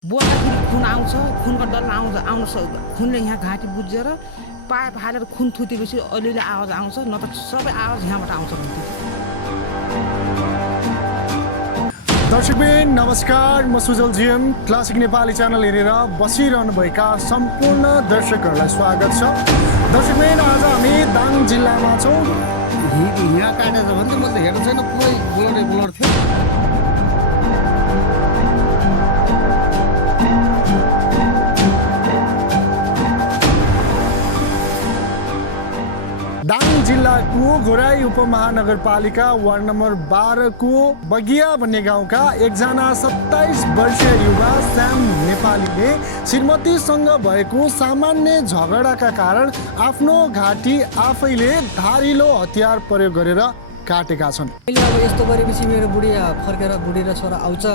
बोल्दाखेरि खुन आउँछ, खुनको डल्ला खुनले यहाँ घाँटी बुझेर पाइप हालेर खुन थुतेपछि अलिअलि आवाज आउँछ, नत्र सबै आवाज यहाँबाट आउँछ भन्थ्यो। दर्शकबिन नमस्कार, म Sujal GM. Classic Nepali channel हेरेर बसिरहनुभएका सम्पूर्ण दर्शकहरूलाई स्वागत छ। दर्शकबिन आज हामी दाङ जिल्लामा छौँ। यहाँ काटेछ भने म त हेर्नु छैन, पुरै ब्लर थियो। दाङ जिल्लाको घोराई उपमहानगरपालिका वार्ड नम्बर 12 को बगिया भन्ने गाउँका एकजना 27 वर्षीय युवा श्याम नेपालीले श्रीमतीसँग भएको सामान्य झगडाका कारण आफ्नो घाँटी आफैले धारिलो हतियार प्रयोग गरेर काटेका छन्। अहिले अब यस्तो गरेपछि मेरो बुढी फर्केर बुढी र छोरा आउँछ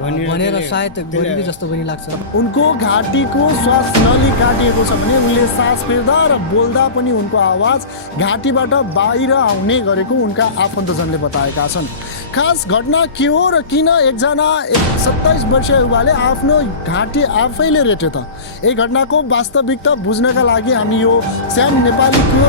भनेर सायद गरिबी जस्तो पनि लाग्छ। उनको घाँटीको श्वास नली काटिएको छ भने उनले सास फेर्दा र बोल्दा पनि उनको आवाज घाँटीबाट बाहिर आउने गरेको उनका आफन्तजनले बताएका छन्। खास घटना के हो र किन एकजना 27 वर्षीय युवाले आफ्नो घाँटी आफैले रेट्यो त? यही घटनाको वास्तविकता बुझ्नका लागि हामी यो श्याम नेपालीको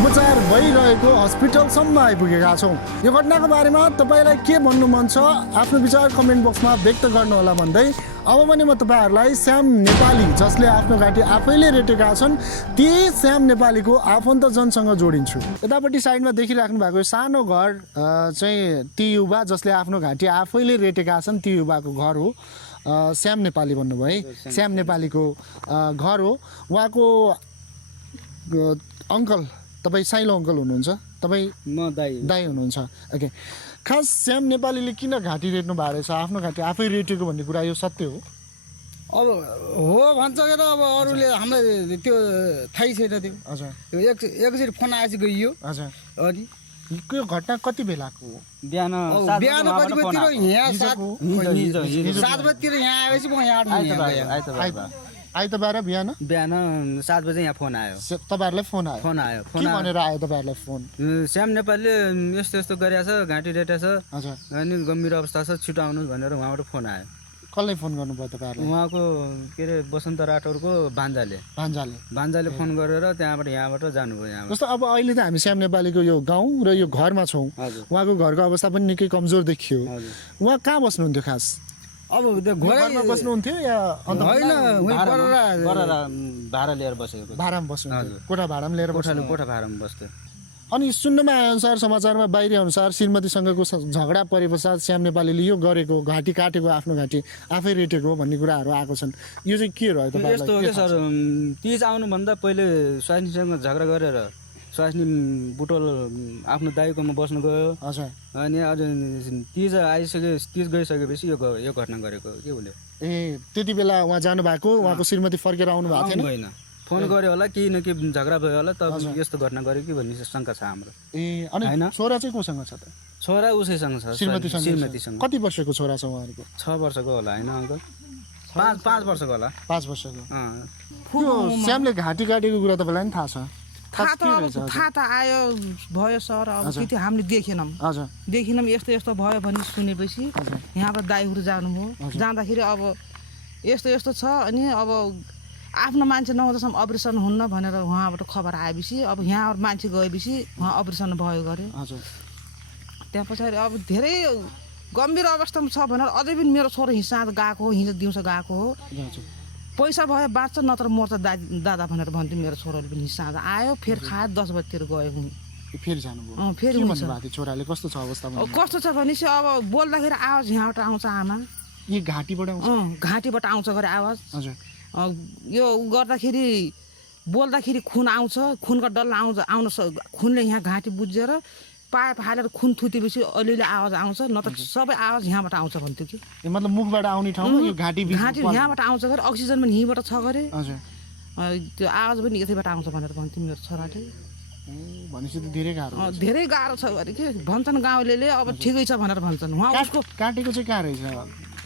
उपचार भइरहेको हस्पिटलसम्म आइपुगेका छौँ। यो घटनाको बारेमा तपाईँलाई के भन्नु मन छ आफ्नो विचार कमेन्ट बक्समा व्यक्त गर्नुहोला भन्दै अब पनि म तपाईँहरूलाई श्याम नेपाली जसले आफ्नो घाँटी आफैले रेटेका छन् ती श्याम नेपालीको आफन्तजनसँग जोडिन्छु। यतापट्टि साइडमा देखिराख्नु भएको सानो घर चाहिँ ती युवा जसले आफ्नो घाँटी आफैले रेटेका छन् ती युवाको घर हो। श्याम नेपाली भन्नुभयो है, श्याम नेपालीको घर हो। उहाँको अङ्कल तपाईँ साइलो अङ्कल हुनुहुन्छ, तपाईँ म दाइ हुनुहुन्छ। ओके, खास श्याम नेपालीले किन घाँटी रेट्नु भएको रहेछ, आफ्नो घाँटी आफै रेटेको भन्ने कुरा यो सत्य हो? अब हो भन्छ के त, अब अरूले हामीलाई त्यो थाहै छैन। त्यो हजुर, एकचोटि फोन आएपछि गइयो। हजुर, अनि यो घटना कति बेलाको हो? बिहान कति बजीतिर यहाँ 7 बजीतिर यहाँ आएपछि म यहाँ आइतबार बिहान 7 बजे यहाँ फोन आयो। तपाईँहरूलाई फोन आयो? के भनेर आयो तपाईँहरूलाई फोन? श्याम नेपालले यस्तो यस्तो गरिरहेछ, घाँटी रेटेछ, हजुर, अनि गम्भीर अवस्था छ, छिटो आउनुहोस् भनेर उहाँबाट फोन आयो। कसले फोन गर्नुभयो तपाईँहरूलाई? उहाँको के अरे वसन्त राठौरको भान्जाले फोन गरेर यहाँबाट जानुभयो। यहाँ जस्तो अब अहिले त हामी श्याम नेपालीको यो गाउँ र यो घरमा छौँ। उहाँको घरको अवस्था पनि निकै कमजोर देखियो। उहाँ कहाँ बस्नुहुन्थ्यो खास? अब घरमा बस्नुहुन्थ्यो या होइन, भाडा लिएर बसेको, भाडामा बस्नुहुन्थ्यो? कोठा भाडामा लिएर कोठा भाडामा बस्थ्यो। अनि सुन्नमा आएअनुसार समाचारमा बाहिरी अनुसार श्रीमतीसँगको झगडा परे पश्चात श्याम नेपालीले यो गरेको, घाँटी काटेको, आफ्नो घाँटी आफै रेटेको भन्ने कुराहरू आएको छन्। यो चाहिँ के रह्यो तपाईँलाई? यस्तो हो कि सर, तिज आउनुभन्दा पहिले स्वास्नीसँग झगडा गरेर स्वास्नी बुटोल आफ्नो दाइकोमा बस्नु गयो। हजुर, अनि अझ तिज गइसकेपछि यो घटना गरेको के उसले। ए, त्यति बेला उहाँ जानु भएको, उहाँको श्रीमती फर्केर आउनु भएको थिएन? होइन, फोन गर्यो होला, केही न केही झगडा भयो होला, तब यस्तो घटना गर्यो कि भन्ने शङ्का छ हाम्रो। ए, अनि छोरा चाहिँ कोसँग छ त? छोरा उसैसँग छ, श्रीमतीसँग। कति वर्षको छोरा छ उहाँहरूको? 6 वर्षको होला। होइन अङ्कल, 5 वर्षको होला। 5 वर्षको। श्यामले घाँटी काटेको कुरा तपाईँलाई पनि थाहा छ? थाहा त आयो भयो सर। अब त्यति हामीले देखिनौँ यस्तो यस्तो भयो भन्ने सुनेपछि यहाँबाट दाइहरू जानुभयो। जाँदाखेरि अब यस्तो यस्तो छ, अनि अब आफ्नो मान्छे नहुँदासम्म अपरेसन हुन्न भनेर उहाँबाट खबर आएपछि अब यहाँ मान्छे गएपछि उहाँ अपरेसन भयो गरे। त्यहाँ पछाडि अब धेरै गम्भीर अवस्थामा छ भनेर अझै पनि मेरो छोरो हिजो दिउँसो गएको हो। पैसा भयो बाँच्छ, नत्र मर्छ दादा भनेर भन्थ्यो मेरो छोराले पनि। हिजो आयो, फेरि खायो, 10 बजीतिर गयो, फेरि जानुभयो। फेरि छोराले कस्तो छ अवस्थामा? कस्तो छ भनेपछि अब बोल्दाखेरि आवाज यहाँबाट आउँछ, आमा यी घाँटीबाट घाँटीबाट आउँछ गरे आवाज। यो गर्दाखेरि बोल्दाखेरि खुन आउँछ, खुनको डल्ला खुनले यहाँ घाँटी बुझेर पाइप हालेर खुन थुतेपछि अलिअलि आवाज आउँछ, नत्र सबै आवाज यहाँबाट आउँछ भन्थ्यो कि। मतलब मुखबाट आउने ठाउँमा यो घाँटी यहाँबाट आउँछ गरे, अक्सिजन पनि यहीँबाट छ गरे, त्यो आवाज पनि यतैबाट आउँछ भनेर भन्थ्यो मेरो छोराले। भनेपछि त धेरै गाह्रो छ गरे कि भन्छन् गाउँले। अब ठिकै छ भनेर भन्छन्। उहाँ उसको काटेको चाहिँ कहाँ रहेछ,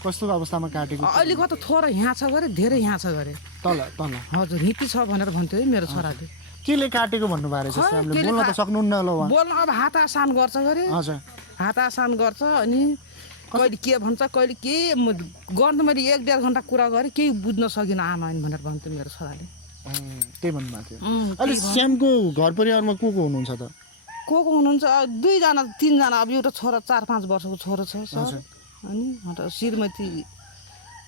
कस्तो अवस्थामा काटेको? अलिक त थोरै यहाँ छ गरे, धेरै यहाँ छ गरे, तल। हजुर, हिप्पी छ भनेर भन्थ्यो है मेरो छोराले। केले काटेको भन्नुभएको रहेछ? बोल्न त सक्नुहुन्न होला? बोल्न अब हात आसान गर्छ गरे, हात आसान गर्छ, अनि कहिले के भन्छ कहिले के गर्नु मैले 1.5 घन्टा कुरा गरेँ केही बुझ्न सकिनँ आमा भनेर भन्थ्यो मेरो छोराले त्यही भन्नुभएको थियो अहिले श्यामको घर परिवारमा को हुनुहुन्छ त को हुनुहुन्छ 2 जना 3 जना अब एउटा छोरा 4-5 वर्षको छोरो छ सर अनि श्रीमती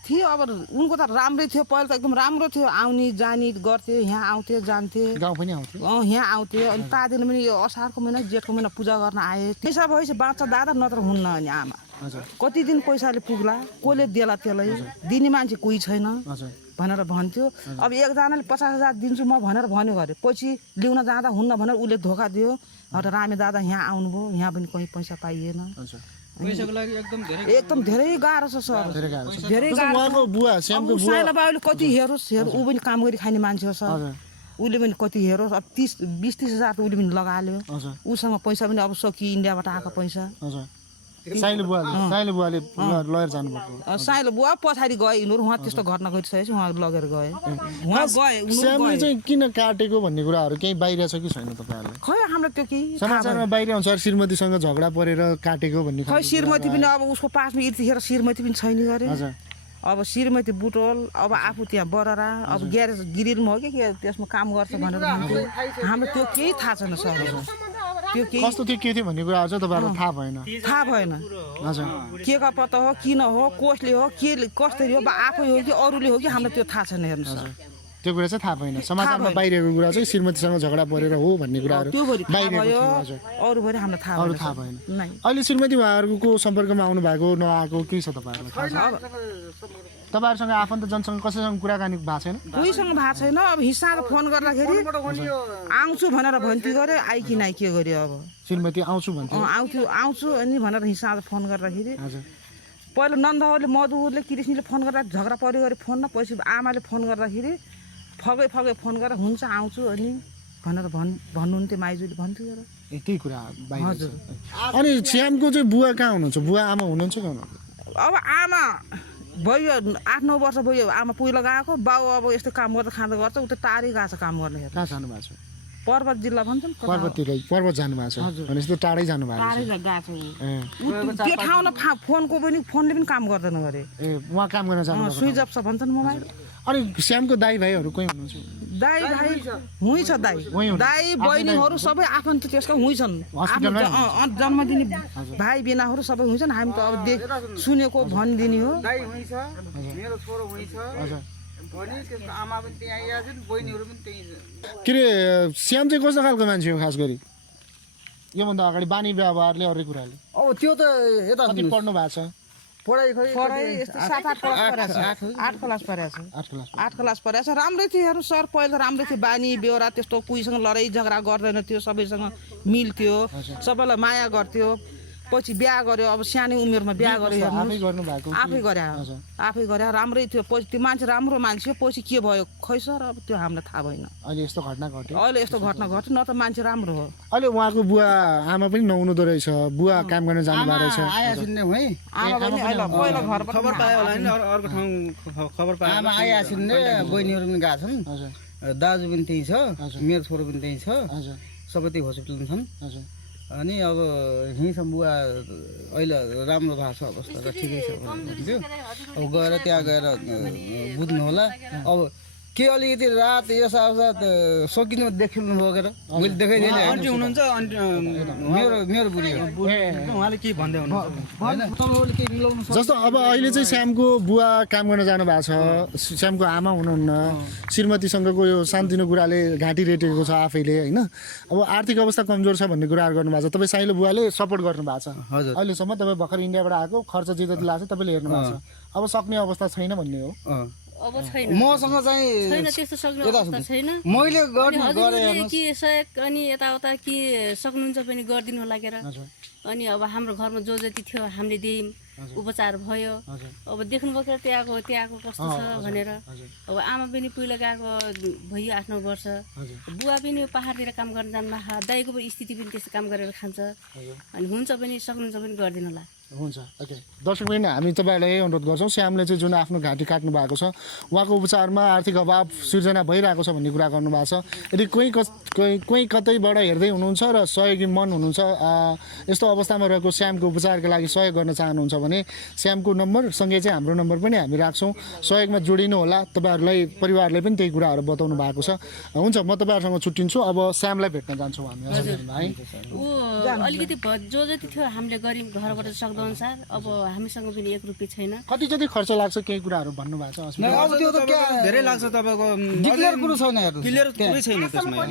थियो अब उनको त राम्रै थियो पहिला त एकदम राम्रो थियो आउने जाने गर्थ्यो यहाँ आउँथे जान्थे गाउँ पनि आउँथ्यो यहाँ आउँथे अनि तादिन पनि यो असारको महिना जेठको महिना पूजा गर्न आए पैसा भएपछि बाँच्छ दादा नत्र हुन्न अनि आमा कति दिन पैसाले पुग्ला कसले देला त्यसलाई दिने मान्छे कोही छैन भनेर भन्थ्यो अब एकजनाले 50,000 दिन्छु म भनेर भन्यो गरे पछि ल्याउन जाँदा हुन्न भनेर उसले धोका दियो र रामे दादा यहाँ आउनुभयो यहाँ पनि कहीँ पैसा पाइएन पैसाको लागि एकदम धेरै गाह्रो छ सर धेरै उहाँको बुवा श्यामको बुवा साइला बाबुले कति हेरोस् ऊ पनि काम गरी खाने मान्छे हो सर उसले पनि कति हेरोस् अब 20-30 हजार त उसले पनि लगाल्यो उसँग पैसा पनि अब सकि इन्डियाबाट आएको पैसा साइलो बुवाले लयर जानुभएको साइलो बुवा पछाडि गए यिनीहरू उहाँ त्यस्तो घटना घटिसकेपछि उहाँ लगेर गए उहाँ गए श्यामले चाहिँ किन काटेको भन्ने कुराहरू केही बाहिर छ कि छैन तपाईँहरूले खै हाम्रो त्यो केही समाचारमा बाहिर आउँछ श्रीमतीसँग झगडा परेर काटेको भन्ने खै श्रीमती पनि अब उसको पासमा यतिखेर श्रीमती पनि छैन गरे अब श्रीमती बुटोल अब आफू त्यहाँ बररा अब ग्यारेज गिरिलमा हो कि त्यसमा काम गर्छ भनेर हाम्रो त्यो केही थाहा छैन सर त्यो केही कस्तो थियो के थियो भन्ने कुराहरू चाहिँ तपाईँहरूलाई थाहा भएन हजुर के का पत्ता हो किन हो कसले हो के कसरी हो आफै हो कि अरूले हो कि हामीलाई त्यो थाहा छैन हेर्नुहोस् त्यो कुरा चाहिँ थाहा भएन समाचारमा बाहिरको कुरा चाहिँ श्रीमतीसँग झगडा परेर हो भन्ने कुराहरू अरूभरि हामीलाई थाहा भएन अहिले श्रीमती उहाँहरूको सम्पर्कमा आउनु भएको नआएको के छ तपाईँहरूलाई तपाईँहरूसँग आफन्तजनसँग कसैसँग कुराकानी भएको छैन कोहीसँग भएको छैन अब हिसाबले फोन गर्दाखेरि आउँछु भनेर भन्थ्यो गरे आइ कि नाइ के गर्यो अब श्रीमती आउँछु भन्थ्यो आउँछु अनि भनेर हिसाबले फोन गर्दाखेरि पहिला नन्दहरूले मधुले कृष्णले फोन गर्दा झगडा पऱ्यो गरे फोन न पछि आमाले फोन गर्दाखेरि फगै फोन गरेर हुन्छ आउँछु अनि भनेर भन्नुहुन्थ्यो माइजूले भन्थ्यो त्यही कुरा हजुर अनि श्यामको चाहिँ बुवा कहाँ हुनुहुन्छ बुवा आमा हुनुहुन्छ कहाँ हुनुहुन्छ अब आमा भयो 8-9 वर्ष भयो आमा पहिला गएको बाउ अब यस्तो काम गर्दा खाँदा गर्छ उता टाढै गएको छ काम गर्ने कहाँ जानु भएको छ पर्वत जिल्ला भन्छन् पर्वत जानु भएको छ भनेपछि त टाढै जानु भएको छ त्यो ठाउँमा फोनको पनि फोनले पनि काम गर्दैन गरे उहाँ काम गर्न जानु स्विच अफ छ भन्छन् मोबाइल अनि श्यामको दाइ भाइहरू कोही हुनुहुन्छ दाइ भाइ हुँ छ दाइ बहिनीहरू सबै आफन्त त्यसको हुँ छन् जन्म दिने भाइ बिनाहरू सबै हुँ छन् हामी त अब सुनेको भनिदिने हो मेरो छोरो हुँ छ आमा पनि त्यहाँ आइरहेको छ बहिनीहरू पनि त्यही के अरे श्याम चाहिँ कस्तो खालको मान्छे हो खास गरी योभन्दा अगाडि बानी व्यवहारले अरू कुराले अब त्यो त यता पढ्नु भएको छ पढाइ यस्तो 7-8 क्लास पढाएको छ राम्रै थियो हेर्नु सर पहिला राम्रै थियो बानी बेहोरा त्यस्तो कोहीसँग लडाइँ झगडा गर्दैन थियो सबैसँग मिल्थ्यो सबैलाई माया गर्थ्यो पछि बिहा गर्यो अब सानो उमेरमा बिहा गर्यो आफै गरे राम्रै थियो पछि त्यो मान्छे राम्रो मान्छे पछि के भयो खै सर अब त्यो हामीलाई थाहा भएन अहिले यस्तो घटना घट्यो न त मान्छे राम्रो हो अहिले उहाँको बुवा आमा पनि नहुनुहुँदो रहेछ बुवा काम गर्न जानु भएको रहेछ आमा पनि पहिला घर खबर पायो होला नि अर्को ठाउँ खबर पायो आमा आइआछन् नि बहिनीहरू पनि गएको छन् दाजु पनि त्यही छ मेरो छोरो पनि त्यही छ सबै त्यही हस्पिटलमा छन् अनि अब यहीँसम्म बुवा अहिले राम्रो भएको छ अवस्था र ठिकै छ भन्थ्यो अब गएर त्यहाँ गएर बुझ्नु होला अब के अलिकति रात यसावसात सकिनु देखिनु बोकेर मैले देखाइदिएँ आन्टी हुनुहुन्छ मेरो बुढी हो उहाँले के भन्दै हुनुहुन्छ जस्तो अब अहिले चाहिँ श्यामको बुवा काम गर्न जानु भएको छ श्यामको आमा हुनुहुन्न श्रीमतीसँगको यो सानोतिनो कुराले घाँटी रेटेको छ आफैले होइन अब आर्थिक अवस्था कमजोर छ भन्ने कुराहरू गर्नुभएको छ तपाईँ साइलो बुवाले सपोर्ट गर्नुभएको छ हजुर अहिलेसम्म तपाईँ भर्खर इन्डियाबाट आएको खर्च जे जति लाग्छ तपाईँले हेर्नु भएको छ अब सक्ने अवस्था छैन भन्ने हो अब छैन मसँग चाहिँ छैन त्यस्तो सक्ने अवस्था छैन मैले गरे के सहयोग अनि यताउता के सक्नुहुन्छ पनि गरिदिनु होला के अनि अब हाम्रो घरमा जो जति थियो हामीले दियौँ उपचार भयो अब देख्नुभयो त्यहाँको कस्तो छ भनेर अब आमा पनि पहिला गएको भयो 8-9 वर्ष बुवा पनि पहाडतिर काम गर्न जानुभएको दाइको स्थिति पनि त्यस्तो काम गरेर खान्छ अनि हुन्छ पनि सक्नुहुन्छ पनि गरिदिनु होला हुन्छ ओके दर्शक बहिनी हामी तपाईँहरूलाई यही अनुरोध गर्छौँ श्यामले चाहिँ जुन आफ्नो घाँटी काट्नु भएको छ उहाँको उपचारमा आर्थिक अभाव सिर्जना भइरहेको छ भन्ने कुरा गर्नुभएको छ यदि कोही कतैबाट हेर्दै हुनुहुन्छ र सहयोगी मन हुनुहुन्छ, यस्तो अवस्थामा रहेको श्यामको उपचारका लागि सहयोग गर्न चाहनुहुन्छ भने श्यामको नम्बर सँगै चाहिँ हाम्रो नम्बर पनि हामी राख्छौँ। सहयोगमा जोडिनु होला। तपाईँहरूलाई परिवारले पनि त्यही कुराहरू बताउनु भएको छ। हुन्छ, म तपाईँहरूसँग छुट्टिन्छु। अब श्यामलाई भेट्न जान्छौँ हामी है। ऊ अलिकति जो जति थियो हामीले गरिब घरबाट सक्दो अनुसार। अब हामीसँग पनि 1 रुपियाँ छैन। कति जति खर्च लाग्छ केही कुराहरू भन्नुभएको छ? अब त्यो त क्या धेरै लाग्छ तपाईँको क्लियर कुरो छैन हेर्नु क्लियर कुरै छैन त्यसमा